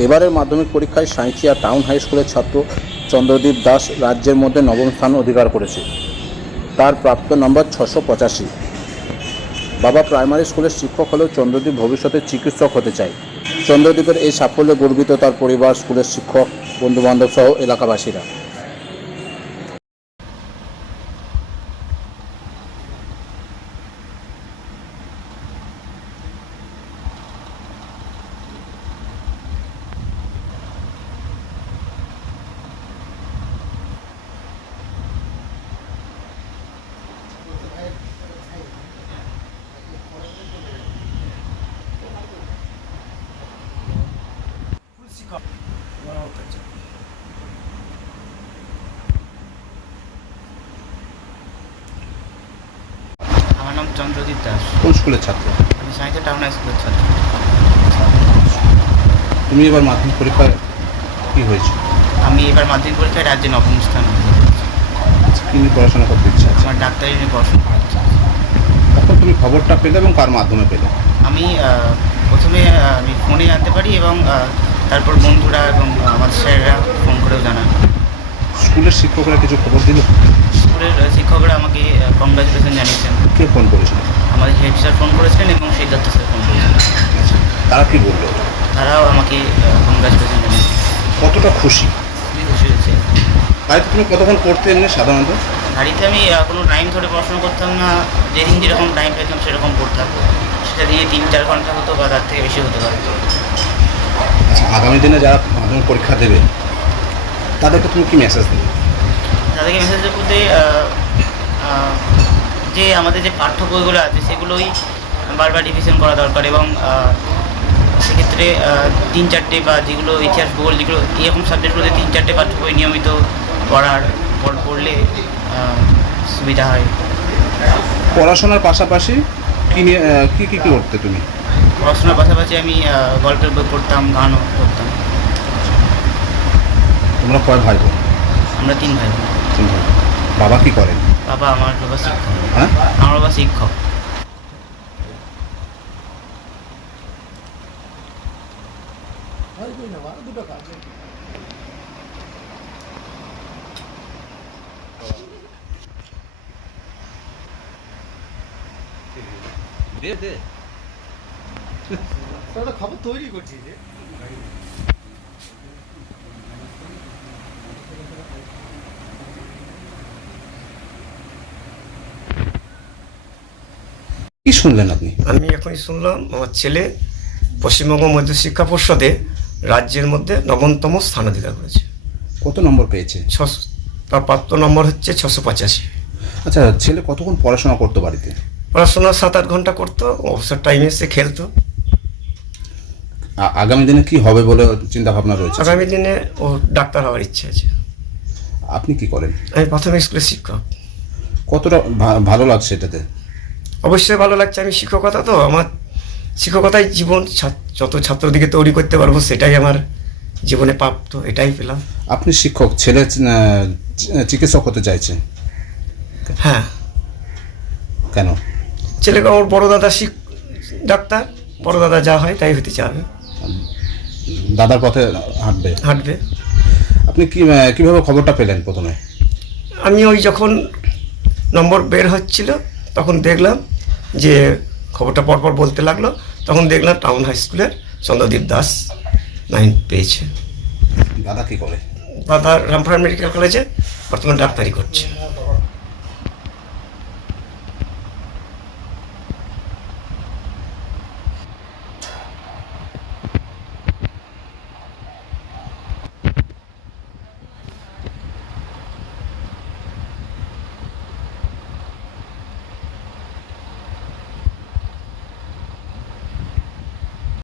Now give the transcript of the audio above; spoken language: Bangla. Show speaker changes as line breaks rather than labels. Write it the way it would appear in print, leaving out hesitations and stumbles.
এবারের মাধ্যমিক পরীক্ষায় সাঁইথিয়া টাউন হাই স্কুলের ছাত্র চন্দ্রদীপ দাস রাজ্যের মধ্যে নবম স্থান অধিকার করেছে। তার প্রাপ্ত নম্বর 685। বাবা প্রাইমারি স্কুলের শিক্ষক হলেও চন্দ্রদীপ ভবিষ্যতে চিকিৎসক হতে চায়। চন্দ্রদীপের এই সাফল্যে গর্বিত তার পরিবার, স্কুলের শিক্ষক, বন্ধুবান্ধব সহ এলাকাবাসীরা।
আমার নাম চন্দ্রদীপ দাস।
কোন স্কুলের ছাত্র?
আমি সাঁইথিয়া টাউন হাই স্কুলের ছাত্র।
তুমি এবার মাধ্যমিক পরীক্ষায় কী হয়েছে?
আমি এবার মাধ্যমিক পরীক্ষায় রাজ্যে নবম স্থান অধিকার করেছি।
কী নিয়ে পড়াশোনা করতে ইচ্ছা আছে?
আমার ডাক্তারি নিয়ে পড়াশোনা করার ইচ্ছা আছে।
কখন তুমি খবরটা পেলে এবং কার মাধ্যমে পেলে?
আমি প্রথমে আমি ফোনে জানতে পারি এবং তারপর বন্ধুরা এবং আমার স্যাররা ফোন করেও জানান।
স্কুলের শিক্ষকরা কিছু খবর দিল?
স্কুলের শিক্ষকরা আমাকে কংগ্রাচুলেশন জানিয়েছেন।
কে ফোন করেছিল?
আমাদের হেড স্যার ফোন করেছিলেন এবং সিদ্ধার্থ স্যার ফোন করেছিলেন।
তারা কি বললো?
তারাও আমাকে কংগ্রাচুলেশন জানিয়েছেন।
কতটা খুশি?
খুবই খুশি হয়েছে।
বাড়িতে তুমি কতক্ষণ পড়তে এমনি সাধারণত?
বাড়িতে আমি কোনো টাইম ধরে পড়াশোনা করতাম না। যেদিন যেরকম টাইম পেতাম সেরকম পড়তাম। সেটা দিনে 3-4 ঘন্টা হতো বা তার থেকে বেশি হতে পারে।
আচ্ছা, আগামী দিনে যারা মাধ্যমিক পরীক্ষা দেবে তাদেরকে তুমি কি মেসেজ দেবে?
তাদেরকে মেসেজ বলতে যে আমাদের যে পাঠ্য বইগুলো আছে সেগুলোই বারবার রিভিশন করা দরকার এবং সেক্ষেত্রে 3-4টে বা যেগুলো ইতিহাস, ভূগোল, যেগুলো এরকম সাবজেক্টগুলোতে 3-4টে পাঠ্য বই নিয়মিত পড়লে সুবিধা হয়।
পড়াশোনার পাশাপাশি কী নিয়ে কী করতে তুমি?
পড়াশোনার পাশাপাশি আমি গল্পের বই পড়তাম, গানও করতাম।
তোমরা কয় ভাই বোন?
আমরা 3 ভাই বোন।
3 ভাই। বাবা কি করেন?
আমার বাবা শিক্ষক।
হ্যাঁ,
আমার বাবা শিক্ষক।
খবর তৈরি করছি যে
কি শুনলেন আপনি?
আমি এখনই শুনলাম আমার ছেলে পশ্চিমবঙ্গ মধ্যশিক্ষা পর্ষদে রাজ্যের মধ্যে নবমতম স্থান অধিকার করেছে।
কত নম্বর পেয়েছে?
তার প্রাপ্ত নম্বর হচ্ছে 685।
আচ্ছা, ছেলে কতক্ষণ পড়াশোনা করতো বাড়িতে?
পড়াশোনা 7-8 ঘন্টা করতো, অবসর টাইমে এসে খেলতো।
আগামী দিনে কি হবে বলে চিন্তা ভাবনা রয়েছে?
আগামী দিনে ও ডাক্তার হওয়ার ইচ্ছে আছে।
আপনি কি করেন?
আমি প্রাথমিক স্কুলের শিক্ষক।
কতটা ভালো লাগছে এটাতে?
অবশ্যই ভালো লাগছে। আমি শিক্ষকতা, তো আমার শিক্ষকতাই জীবন। যত ছাত্রদিকে তৈরি করতে পারবো সেটাই আমার জীবনে প্রাপ্ত, এটাই পেলাম।
আপনি শিক্ষক, ছেলে চিকিৎসক হতে চাইছে?
হ্যাঁ।
কেন?
ছেলেকে আমার বড় দাদা ডাক্তার, বড় দাদা যা হয় তাই হতে চাবে।
দাদার পথে
হাঁটবে।
আপনি কিভাবে খবরটা পেলেন প্রথমে?
আমি ওই যখন নম্বর বের হচ্ছিল তখন দেখলাম যে খবরটা পরপর বলতে লাগলো, তখন দেখলাম টাউন হাই স্কুলের চন্দ্রদীপ দাস 9 পেয়েছে।
দাদা কি করে?
দাদা রামপুরহাট মেডিকেল কলেজে বর্তমানে ডাক্তারি করছে।